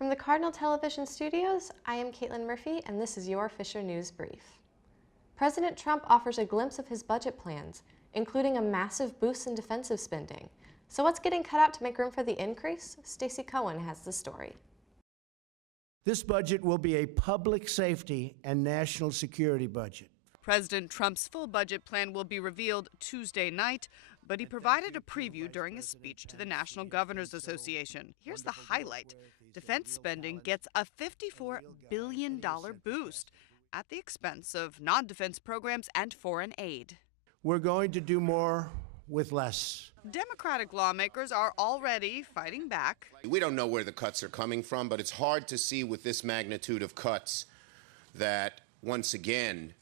From the Cardinal Television Studios, I am Caitlin Murphy, and this is your Fisher News Brief. President Trump offers a glimpse of his budget plans, including a massive boost in defensive spending. So what's getting cut out to make room for the increase? Stacey Cohen has the story. This budget will be a public safety and national security budget. President Trump's full budget plan will be revealed Tuesday night, but he provided a preview during a speech to the National Governors Association. Here's the highlight. Defense spending gets a $54 billion boost at the expense of non-defense programs and foreign aid. We're going to do more with less. Democratic lawmakers are already fighting back. We don't know where the cuts are coming from, but it's hard to see with this magnitude of cuts that, once again,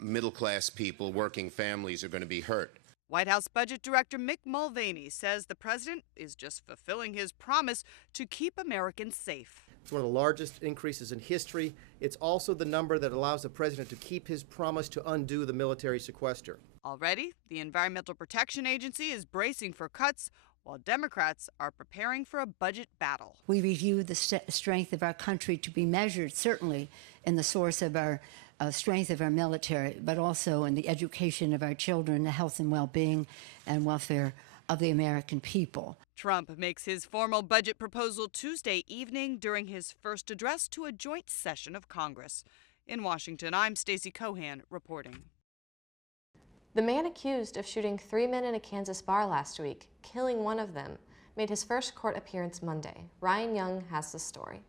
middle-class people, working families are going to be hurt. White House Budget Director Mick Mulvaney says the president is just fulfilling his promise to keep Americans safe. It's one of the largest increases in history. It's also the number that allows the president to keep his promise to undo the military sequester. Already, the Environmental Protection Agency is bracing for cuts, while Democrats are preparing for a budget battle. We review the strength of our country to be measured, certainly, in the source of our strength of our military, but also in the education of our children, the health and well-being and welfare of the American people. Trump makes his formal budget proposal Tuesday evening during his first address to a joint session of Congress. In Washington, I'm Stacey Cohen reporting. The man accused of shooting 3 men in a Kansas bar last week, killing one of them, made his first court appearance Monday. Ryan Young has the story.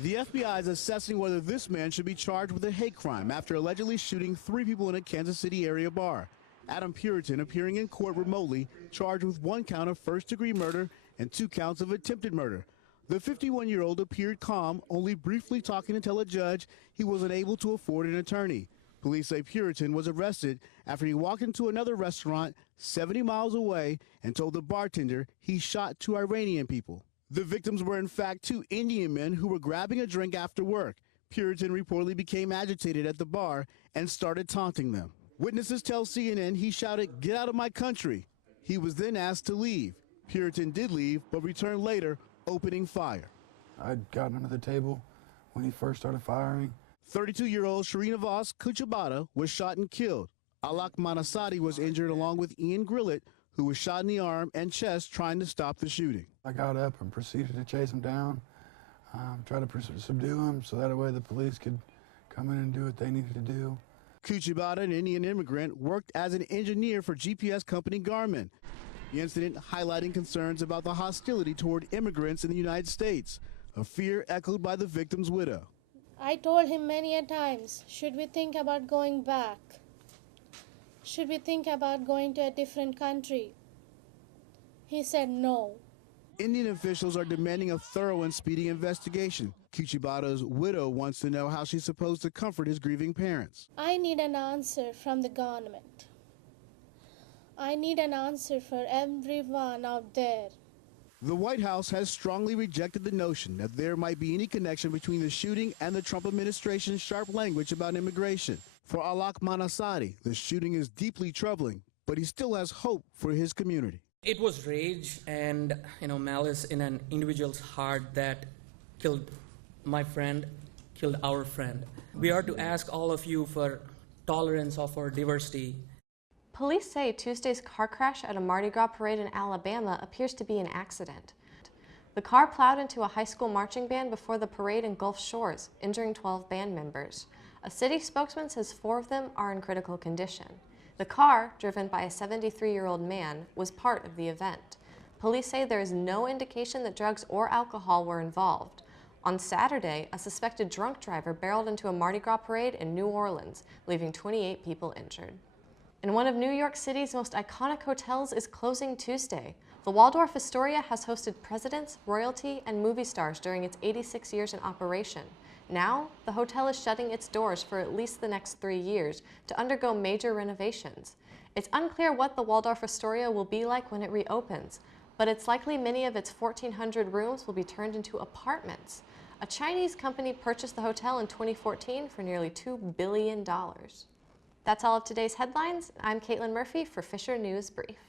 The FBI is assessing whether this man should be charged with a hate crime after allegedly shooting 3 people in a Kansas City area bar. Adam Puritan, appearing in court remotely, charged with 1 count of first-degree murder and 2 counts of attempted murder. The 51-year-old appeared calm, only briefly talking to tell a judge he was unable to afford an attorney. Police say Puritan was arrested after he walked into another restaurant 70 miles away and told the bartender he shot 2 Iranian people. The victims were in fact 2 Indian men who were grabbing a drink after work. Puritan reportedly became agitated at the bar and started taunting them. Witnesses tell CNN he shouted, "Get out of my country." He was then asked to leave. Puritan did leave, but returned later, opening fire. I'd gotten under the table when he first started firing. 32-year-old Srinivas Kuchibata was shot and killed. Alak Manasadi was injured along with Ian Grillett, who was shot in the arm and chest trying to stop the shooting. I got up and proceeded to chase him down, try to subdue him so that way the police could come in and do what they needed to do. Kuchibata, an Indian immigrant, worked as an engineer for GPS company Garmin. The incident highlighting concerns about the hostility toward immigrants in the United States, a fear echoed by the victim's widow. I told him many a times, should we think about going back? Should we think about going to a different country? He said no. Indian officials are demanding a thorough and speedy investigation. Kuchibata's widow wants to know how she's supposed to comfort his grieving parents. I need an answer from the government. I need an answer for everyone out there. The White House has strongly rejected the notion that there might be any connection between the shooting and the Trump administration's sharp language about immigration. For Alak Manasadi, the shooting is deeply troubling, but he still has hope for his community. It was rage and malice in an individual's heart that killed my friend, killed our friend. We are to ask all of you for tolerance of our diversity. Police say Tuesday's car crash at a Mardi Gras parade in Alabama appears to be an accident. The car plowed into a high school marching band before the parade in Gulf Shores, injuring 12 band members. A city spokesman says 4 of them are in critical condition. The car, driven by a 73-year-old man, was part of the event. Police say there is no indication that drugs or alcohol were involved. On Saturday, a suspected drunk driver barreled into a Mardi Gras parade in New Orleans, leaving 28 people injured. And one of New York City's most iconic hotels is closing Tuesday. The Waldorf Astoria has hosted presidents, royalty, and movie stars during its 86 years in operation. Now, the hotel is shutting its doors for at least the next 3 years to undergo major renovations. It's unclear what the Waldorf Astoria will be like when it reopens, but it's likely many of its 1,400 rooms will be turned into apartments. A Chinese company purchased the hotel in 2014 for nearly $2 billion. That's all of today's headlines. I'm Caitlin Murphy for Fisher News Brief.